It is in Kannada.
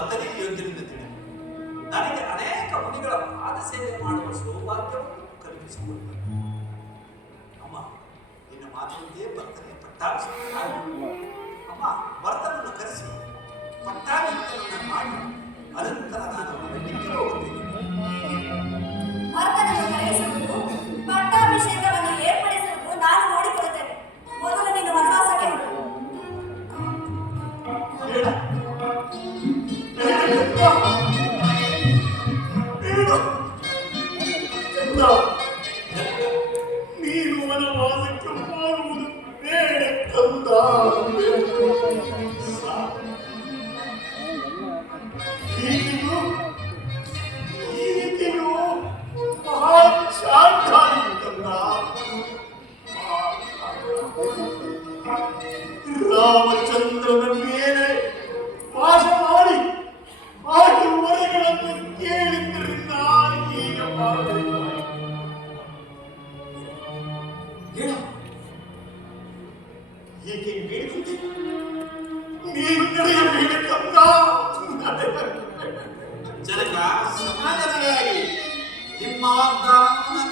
ಭರ್ತನೇ ಯೋಗ್ಯನೆಂದು ತಿಳಿದು ನನಗೆ ಅನೇಕ ಮುನಿಗಳ ಪಾದ ಸೇವೆ ಮಾಡುವ ಸೌಭಾಗ್ಯವನ್ನು ಕಲ್ಪಿಸಿಕೊಟ್ಟರು. ಅಮ್ಮ, ನಿನ್ನ ಮಾತಿನಂತೆ ಭರ್ತನೇ ಪಟ್ಟಾಭಿಷೇಕ. ಅಮ್ಮ, ಭರ್ತನನ್ನು ಕರೆಸಿ ಪಟ್ಟಾಭಿಷೇಕವನ್ನು ಮಾಡಿ ಅನಂತರ ನಾನು ಬೆಟ್ಟಿಗೆ ಹೋಗುತ್ತೇನೆ. ಭರ್ತನನ್ನು ಕರೆಸುವುದು, ಪಟ್ಟಾಭಿಷೇಕವನ್ನು ಏರ್ಪಡಿಸುವುದು ನಾನು ನೋಡಿಕೊಳ್ಳುತ್ತೇನೆ. ಮೊದಲು ನೀನು ವನವಾಸಕ್ಕೆ ಹೋಗು. ನೀನು ವನವಾಸಕ್ಕೆ ಹೋಗುವುದು ಬೇಡ ಕಂದ. ಈಗಿಗೂ ಮಹಾನ್ ಶಾಂತಾಯಿ ಕಂದ. ರಾಮಚಂದ್ರನ ಮೇಲೆ ವಾಸ ಮಾಡಿ ಆಕೆ ವರಗಳನ್ನು ಕೇಳಿದ್ದರಿಂದ ಈಗ ಹೀಗೆ ಬೇಡಿದಂತೆ ನೀನು ನಡೆಯಬೇಕಂತ ಜನಕ ಸಮಾಧಾನವಾಗಿ ನಿಮ್ಮ ವಾಗ್ದಾನವನ್ನು